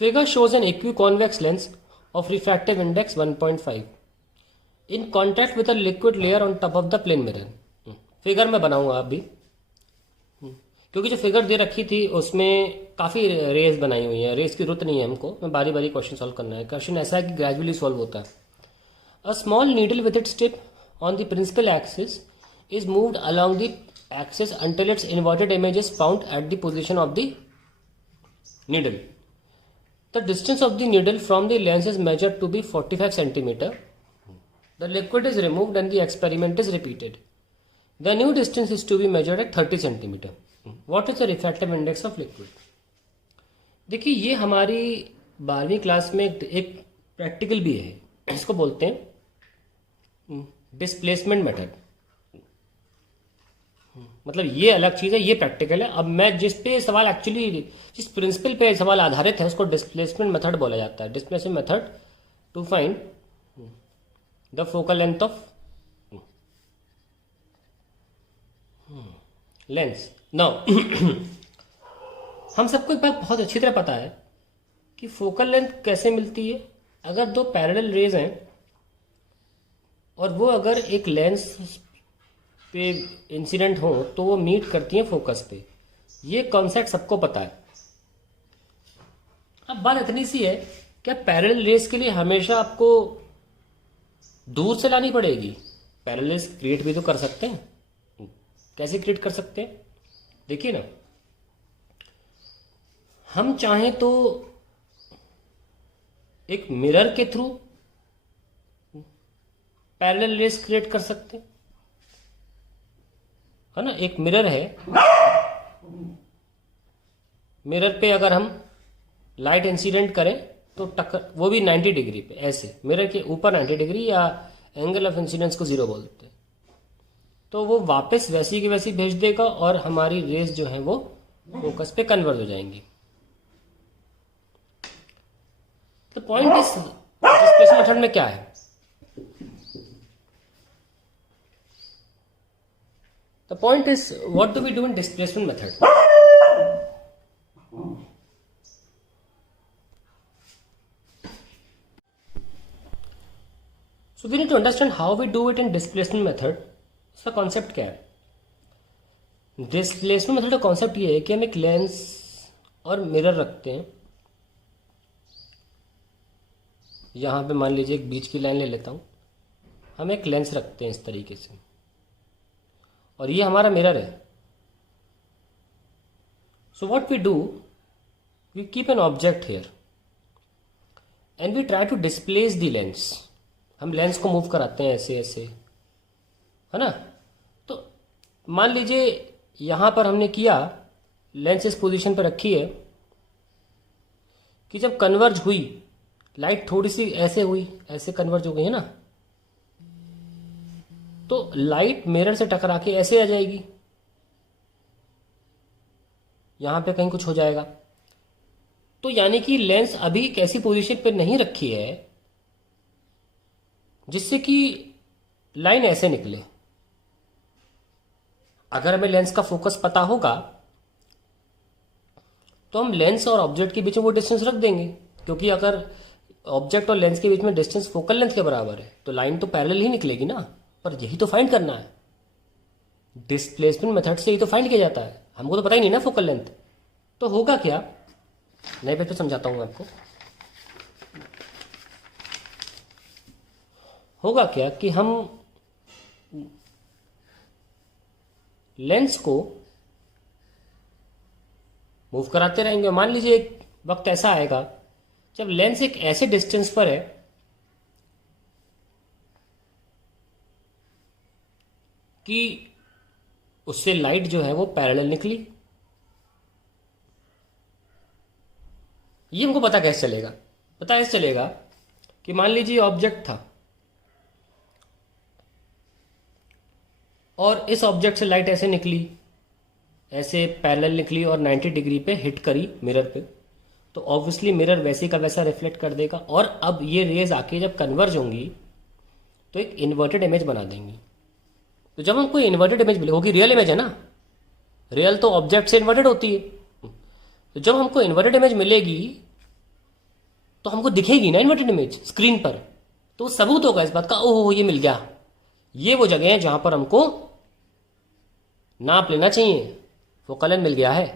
Figure shows an equiconvex lens of refractive index 1.5 in contact with a liquid layer on top of the plane mirror. Figure मैं बनाऊंगा अभी, क्योंकि जो figure दे रखी थी उसमें काफ़ी रेस बनाई हुई है, रेस की जरूरत नहीं है हमको, मैं बारी बारी क्वेश्चन सॉल्व करना है। क्वेश्चन ऐसा है कि ग्रेजुअली सॉल्व होता है। A small needle with its tip on the principal axis is moved along the axis until its inverted image is found at the position of the needle. The distance of the needle from the lens is measured to be 45 centimeter. The liquid is removed and the experiment is repeated. The new distance is to be measured at 30 centimeter. What is the refractive index of liquid? देखिए ये हमारी 12वीं class में एक practical भी है, इसको बोलते हैं डिस्प्लेसमेंट मेथड। मतलब ये अलग चीज़ है, ये प्रैक्टिकल है। अब मैं जिस पे सवाल एक्चुअली जिस प्रिंसिपल पे सवाल आधारित है उसको डिस्प्लेसमेंट मेथड बोला जाता है। Displacement method to find the focal length of lens. Now हम सबको एक बात बहुत अच्छी तरह पता है कि फोकल लेंथ कैसे मिलती है। अगर दो पैरेलल रेज हैं और वो अगर एक लेंस पे इंसिडेंट हो तो वो मीट करती हैं फोकस पे, ये कॉन्सेप्ट सबको पता है। अब बात इतनी सी है, क्या पैरेलल रेस के लिए हमेशा आपको दूर से लानी पड़ेगी? पैरेलल रेस क्रिएट भी तो कर सकते हैं। कैसे क्रिएट कर सकते हैं? देखिए ना, हम चाहें तो एक मिरर के थ्रू पैरेलल रेस क्रिएट कर सकते हैं, है ना। एक मिरर है, मिरर पे अगर हम लाइट इंसिडेंट करें तो टक्कर, वो भी 90 डिग्री पे, ऐसे मिरर के ऊपर 90 डिग्री, या एंगल ऑफ इंसिडेंस को 0 बोलते हैं, तो वो वापस वैसी की वैसी भेज देगा और हमारी रेस जो है वो फोकस पे कन्वर्ज हो जाएंगी। तो पॉइंट इस डिस्प्लेसमेंट मेथड में क्या है? The point is, what do we do in displacement method? So we need to understand how we do it in displacement method. इसका कॉन्सेप्ट क्या है? डिस्प्लेसमेंट मेथड का कॉन्सेप्ट ये है कि हम एक लेंस और मिरर रखते हैं। यहाँ पे मान लीजिए एक बीच की लाइन ले लेता हूँ। हम एक लेंस रखते हैं इस तरीके से, और ये हमारा मिरर है। So what we do, we keep an object here and we try to displace the lens. हम लेंस को मूव कराते हैं ऐसे ऐसे, है ना। तो मान लीजिए यहाँ पर हमने किया, लेंस इस पोजीशन पर रखी है कि जब कन्वर्ज हुई लाइट, थोड़ी सी ऐसे हुई, ऐसे कन्वर्ज हो गई है ना, तो लाइट मिरर से टकरा के ऐसे आ जाएगी, यहां पे कहीं कुछ हो जाएगा। तो यानी कि लेंस अभी एक ऐसी पोजीशन पे नहीं रखी है जिससे कि लाइन ऐसे निकले। अगर हमें लेंस का फोकस पता होगा तो हम लेंस और ऑब्जेक्ट के बीच में वो डिस्टेंस रख देंगे, क्योंकि अगर ऑब्जेक्ट और लेंस के बीच में डिस्टेंस फोकल लेंथ के बराबर है तो लाइन तो पैरेलल ही निकलेगी ना। पर यही तो फाइंड करना है, डिस्प्लेसमेंट मेथड से ही तो फाइंड किया जाता है। हमको तो पता ही नहीं ना फोकल लेंथ। तो होगा क्या, नए पे समझाता हूं मैं आपको। होगा क्या कि हम लेंस को मूव कराते रहेंगे। मान लीजिए एक वक्त ऐसा आएगा जब लेंस एक ऐसे डिस्टेंस पर है कि उससे लाइट जो है वो पैरेलल निकली। ये हमको पता कैसे चलेगा? पता ऐसे चलेगा कि मान लीजिए ऑब्जेक्ट था और इस ऑब्जेक्ट से लाइट ऐसे निकली, ऐसे पैरेलल निकली और 90 डिग्री पे हिट करी मिरर पे, तो ऑब्वियसली मिरर वैसे का वैसा रिफ्लेक्ट कर देगा। और अब ये रेज आके जब कन्वर्ज होंगी तो एक इन्वर्टेड इमेज बना देंगी। तो जब हमको इन्वर्टेड इमेज मिलेगी, होगी रियल इमेज है ना, रियल तो ऑब्जेक्ट से इन्वर्टेड होती है। तो जब हमको इन्वर्टेड इमेज मिलेगी तो हमको दिखेगी ना इन्वर्टेड इमेज स्क्रीन पर, तो सबूत होगा इस बात का, ओहो ये मिल गया, ये वो जगह है जहां पर हमको नाप लेना चाहिए, फोकल लेंथ मिल गया है।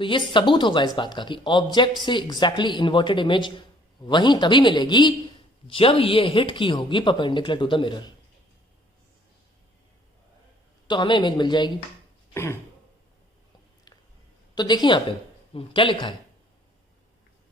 तो ये सबूत होगा इस बात का कि ऑब्जेक्ट से एग्जैक्टली इन्वर्टेड इमेज वहीं तभी मिलेगी जब ये हिट की होगी परपेंडिकुलर टू द मिरर, तो हमें इमेज मिल जाएगी। तो देखिए यहां पे क्या लिखा है,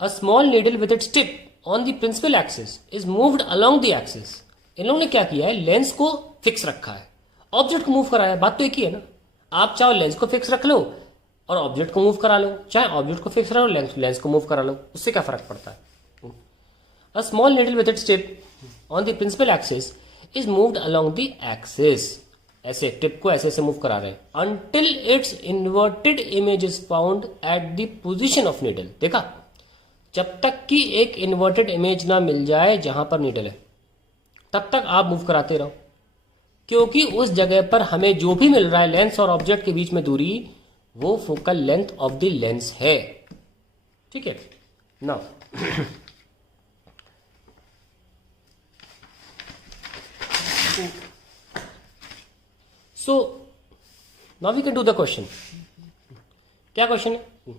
a small needle with its tip on the principal axis is moved along the axis. इन लोगों ने क्या किया है, लेंस को फिक्स रखा है, ऑब्जेक्ट को मूव कराया, बात तो एक ही है ना। आप चाहो लेंस को फिक्स रख लो और ऑब्जेक्ट को मूव करा लो, चाहे ऑब्जेक्ट को फिक्स रखो लेंस को मूव करा लो, उससे क्या फर्क पड़ता है। A small needle with its tip on the principal axis is moved along the axis, ऐसे टिप को ऐसे ऐसे मूव करा रहे हैं, until its inverted image is found at the position of needle. देखा, जब तक कि एक इन्वर्टेड इमेज ना मिल जाए जहां पर नीडल है, तब तक आप मूव कराते रहो, क्योंकि उस जगह पर हमें जो भी मिल रहा है लेंस और ऑब्जेक्ट के बीच में दूरी, वो focal length of the lens है। ठीक है ना। So now we can do the question. क्या क्वेश्चन है,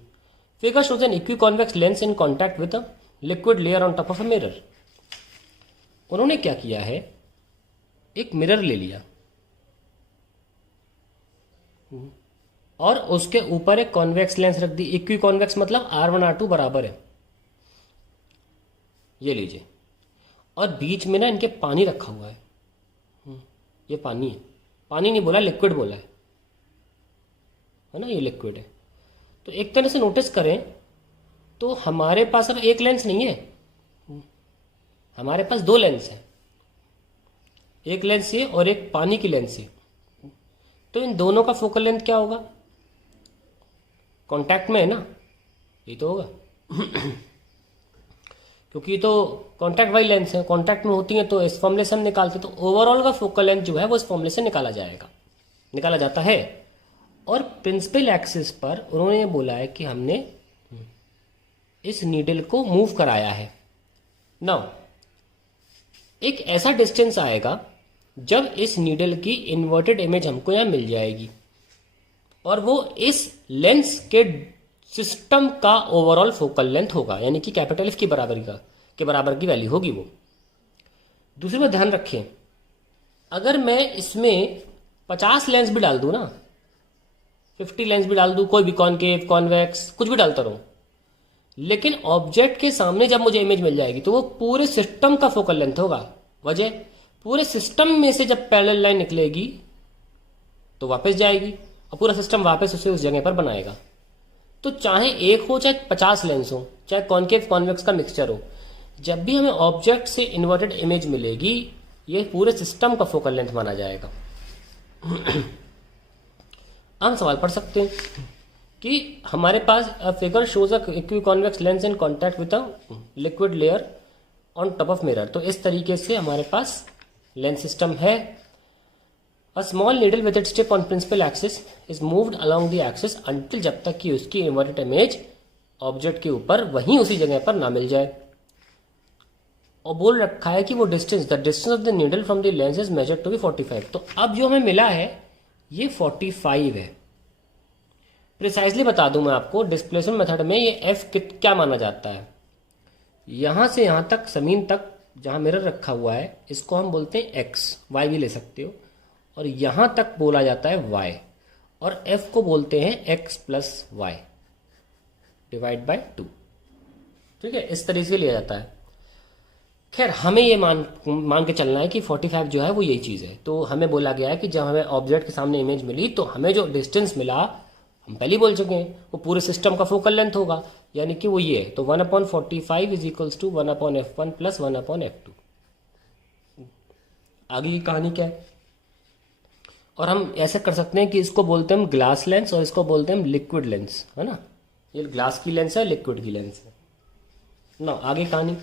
figure shows an equiconvex lens in contact with a liquid layer on top of a mirror. उन्होंने क्या किया है, एक मिरर ले लिया और उसके ऊपर एक कॉन्वेक्स लेंस रख दी। इक्वी कॉन्वेक्स मतलब R1 R2 बराबर है, ये लीजिए, और बीच में ना इनके पानी रखा हुआ है, ये पानी है, पानी नहीं बोला, लिक्विड बोला है ना, ये लिक्विड है। तो एक तरह से नोटिस करें तो हमारे पास अब एक लेंस नहीं है, हमारे पास दो लेंस है, एक लेंस ये और एक पानी की लेंस है। तो इन दोनों का फोकल लेंथ क्या होगा, कांटेक्ट में है ना, ये तो होगा क्योंकि ये तो कांटेक्ट वाली लेंस है, कांटेक्ट में होती है तो इस फॉर्मूले से हम निकालते, तो ओवरऑल का फोकल लेंथ जो है वो इस फॉर्मूले से निकाला जाता है। और प्रिंसिपल एक्सिस पर उन्होंने ये बोला है कि हमने इस नीडल को मूव कराया है। नाउ एक ऐसा डिस्टेंस आएगा जब इस नीडल की इन्वर्टेड इमेज हमको यहां मिल जाएगी, और वो इस लेंस के सिस्टम का ओवरऑल फोकल लेंथ होगा, यानी कि कैपिटल एफ के बराबर की वैल्यू होगी वो। दूसरी बात ध्यान रखें, अगर मैं इसमें 50 लेंस भी डाल दूं ना, 50 लेंस भी डाल दूं, कोई भी कॉनकेव कॉन्वेक्स कुछ भी डालता रहूं, लेकिन ऑब्जेक्ट के सामने जब मुझे इमेज मिल जाएगी तो वो पूरे सिस्टम का फोकल लेंथ होगा। वजह, पूरे सिस्टम में से जब पैरेलल लाइन निकलेगी तो वापस जाएगी और पूरा सिस्टम वापस उसे उस जगह पर बनाएगा। तो चाहे एक हो चाहे 50 लेंस हो, चाहे कॉनकेव कॉन्वेक्स का मिक्सचर हो, जब भी हमें ऑब्जेक्ट से इन्वर्टेड इमेज मिलेगी ये पूरे सिस्टम का फोकल लेंथ माना जाएगा। हम सवाल पढ़ सकते हैं कि हमारे पास figure shows a equiconvex lens in contact with a liquid layer on top of mirror. तो इस तरीके से हमारे पास लेंस सिस्टम है। A small needle with its tip on principal axis is moved along the axis until, जब तक कि उसकी इन्वर्टेड इमेज ऑब्जेक्ट के ऊपर वहीं उसी जगह पर ना मिल जाए। और बोल रखा है कि वो distance, the distance of the needle from the lens is measured to be 45। तो अब जो हमें मिला है ये 45 है। प्रिसाइजली बता दूं मैं आपको, डिस्प्लेसमेंट मेथड में ये एफ क्या माना जाता है, यहां से यहां तक जमीन तक जहां मिरर रखा हुआ है इसको हम बोलते हैं एक्स, वाई भी ले सकते हो, और यहां तक बोला जाता है वाई, और एफ को बोलते हैं X plus Y divide by 2। ठीक है, इस तरीके से लिया जाता है। खैर हमें ये मान के चलना है कि 45 जो है वो यही चीज़ है। तो हमें बोला गया है कि जब हमें ऑब्जेक्ट के सामने इमेज मिली तो हमें जो डिस्टेंस मिला हम पहले ही बोल चुके हैं वो पूरे सिस्टम का फोकल लेंथ होगा, यानी कि वो ये है। तो 1/45 is equals to 1/f1 plus 1/f2। आगे की कहानी क्या है, और हम ऐसे कर सकते हैं कि इसको बोलते हैं हम ग्लास लेंस और इसको बोलते हैं हम लिक्विड लेंस, है ना। ये ग्लास की लेंस है, लिक्विड की लेंस है ना। आगे कहानी,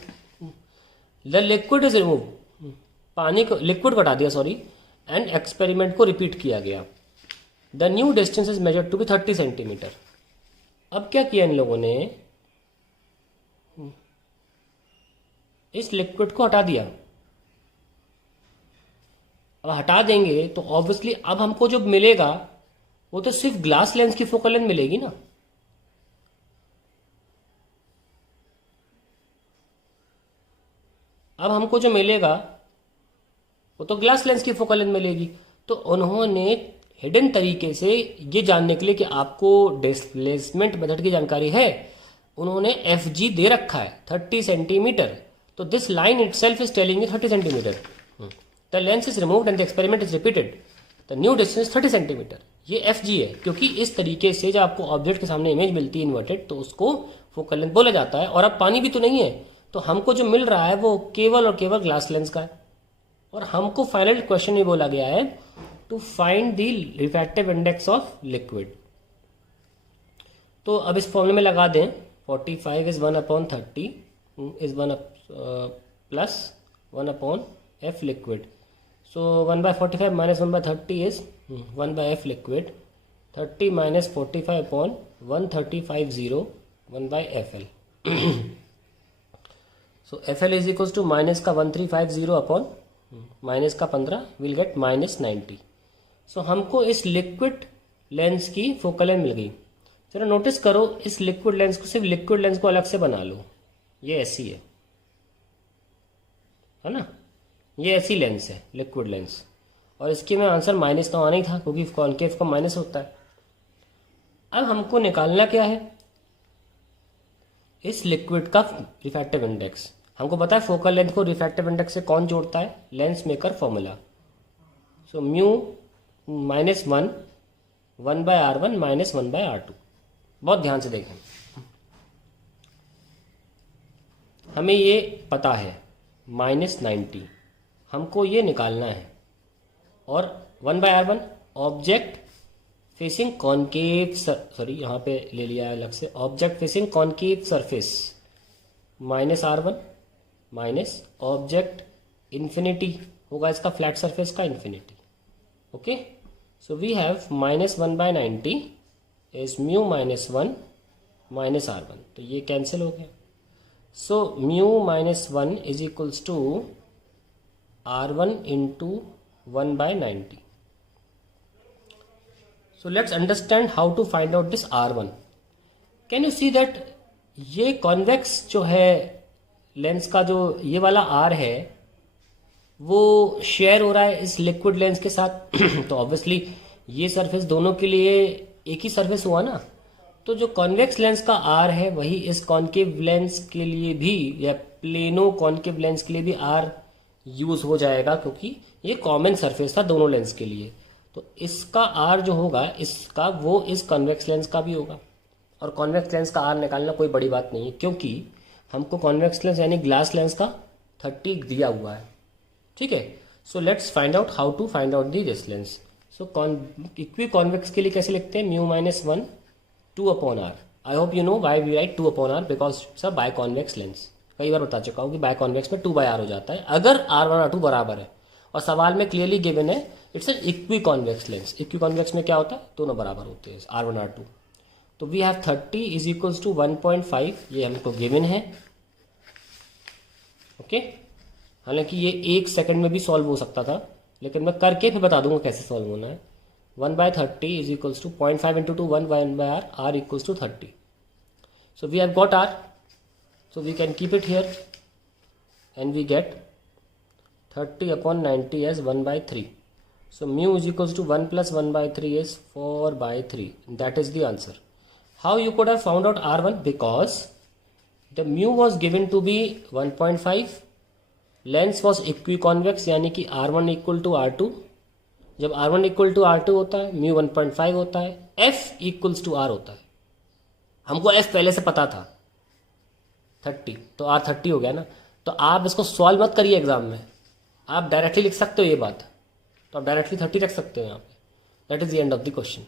द लिक्विड इज रिमूव, पानी को लिक्विड को हटा दिया सॉरी, एंड एक्सपेरिमेंट को रिपीट किया गया। The new distance is measured to be 30 centimetre. अब क्या किया इन लोगों ने, इस लिक्विड को हटा दिया। अब हटा देंगे तो ऑब्वियसली अब हमको जो मिलेगा वो तो सिर्फ ग्लास लेंस की फोकल लेंथ मिलेगी ना। अब हमको जो मिलेगा वो तो ग्लास लेंस की फोकल लेंथ मिलेगी। तो उन्होंने हिडन तरीके से ये जानने के लिए कि आपको डिस्प्लेसमेंट मेथड की जानकारी है, उन्होंने एफ जी दे रखा है 30 सेंटीमीटर। तो this line it self is telling 30 centimetre. The lens is removed and the experiment is repeated, the new distance 30 centimetre. ये एफ जी है, क्योंकि इस तरीके से जब आपको ऑब्जेक्ट के सामने इमेज मिलती है इन्वर्टेड तो उसको फोकल लेंथ बोला जाता है। और अब पानी भी तो नहीं है, तो हमको जो मिल रहा है वो केवल और केवल ग्लास लेंस का है। और हमको फाइनल क्वेश्चन में बोला गया है to find the refractive index of liquid. तो अब इस फॉर्मूले में लगा दें 45 is 1/30 is 1 plus 1/f liquid. So 1/45 minus 1/30 is 1/f liquid. 30 minus 45/135 1/fl। So fl is equal to minus का 1350 अपॉन माइनस का 15 विल गेट -90। सो हमको इस लिक्विड लेंस की फोकल लेंथ मिल गई। जरा नोटिस करो, इस लिक्विड लेंस को, सिर्फ लिक्विड लेंस को अलग से बना लो, ये ऐसी है ना, ये ऐसी लेंस है लिक्विड लेंस। और इसके में आंसर माइनस तो आना ही था क्योंकि कॉनकेव का माइनस होता है। अब हमको निकालना क्या है, इस लिक्विड का रिफ्रैक्टिव इंडेक्स। हमको पता है फोकल लेंथ को रिफ्रैक्टिव इंडेक्स से कौन जोड़ता है, लेंस मेकर फॉर्मूला। सो म्यू -1 1/r1 माइनस 1/r2। बहुत ध्यान से देखें, हमें ये पता है -90, हमको ये निकालना है। और 1/r1 object facing concave, sorry यहाँ पे ले लिया है अलग से, object facing concave surface -r1 minus object infinity होगा इसका फ्लैट सरफेस का infinity. Okay, so we have -1/90 is mu -1 minus r1, तो ये कैंसिल हो गया। So mu -1 is equals to r1 into 1/90। So let's understand how to find out this r1। Can you see that ये convex जो है lens का, जो ये वाला r है वो शेयर हो रहा है इस लिक्विड लेंस के साथ। तो ऑब्वियसली ये सरफेस दोनों के लिए एक ही सरफेस हुआ ना। तो जो कॉन्वेक्स लेंस का r है वही इस कॉनकेव लेंस के लिए भी, या प्लेनो कॉनकेव लेंस के लिए भी r यूज हो जाएगा, क्योंकि ये कॉमन सरफेस था दोनों लेंस के लिए। तो इसका r जो होगा इसका, वो इस कॉन्वेक्स लेंस का भी होगा। और कॉन्वेक्स लेंस का r निकालना कोई बड़ी बात नहीं है, क्योंकि हमको कॉन्वेक्स लेंस यानी ग्लास लेंस का 30 दिया हुआ है। ठीक है, so let's find out how to find out the this lens. So equiconvex के लिए कैसे लिखते हैं, mu -1 2/r। I hope you know why we write 2/r, because sir biconvex lens. कई बार बता चुका हूँ कि बाय कॉन्वेक्स में 2/r हो जाता है अगर r1 r2 बराबर है। और सवाल में क्लियरली गिवन है it's an equi convex lens. Equi convex में क्या होता है, दोनों बराबर होते हैं r1 r2। तो we have 30 is equals to 1.5, ये हमको गिवन है। ओके, हालांकि ये 1 सेकंड में भी सॉल्व हो सकता था, लेकिन मैं करके फिर बता दूंगा कैसे सॉल्व होना है। 1/30 is equals to 0.5 into 2 1/r, r equals to 30। So we have got r, so we can keep it here and we get 30/90 as 1/3। So mu is equals to 1 + 1/3 is 4/3। That is the answer. How you could have found out r1, because the mu was given to be 1.5, lens was equiconvex यानी कि r1 equal to r2। जब r1 equal to r2 होता है mu 1.5 होता है, f equals to r होता है। हमको f पहले से पता था 30, तो r 30 हो गया ना। तो आप इसको सॉल्व मत करिए एग्जाम में, आप डायरेक्टली लिख सकते हो ये बात, तो आप डायरेक्टली 30 रख सकते हो यहाँ पे। That is the end of the question.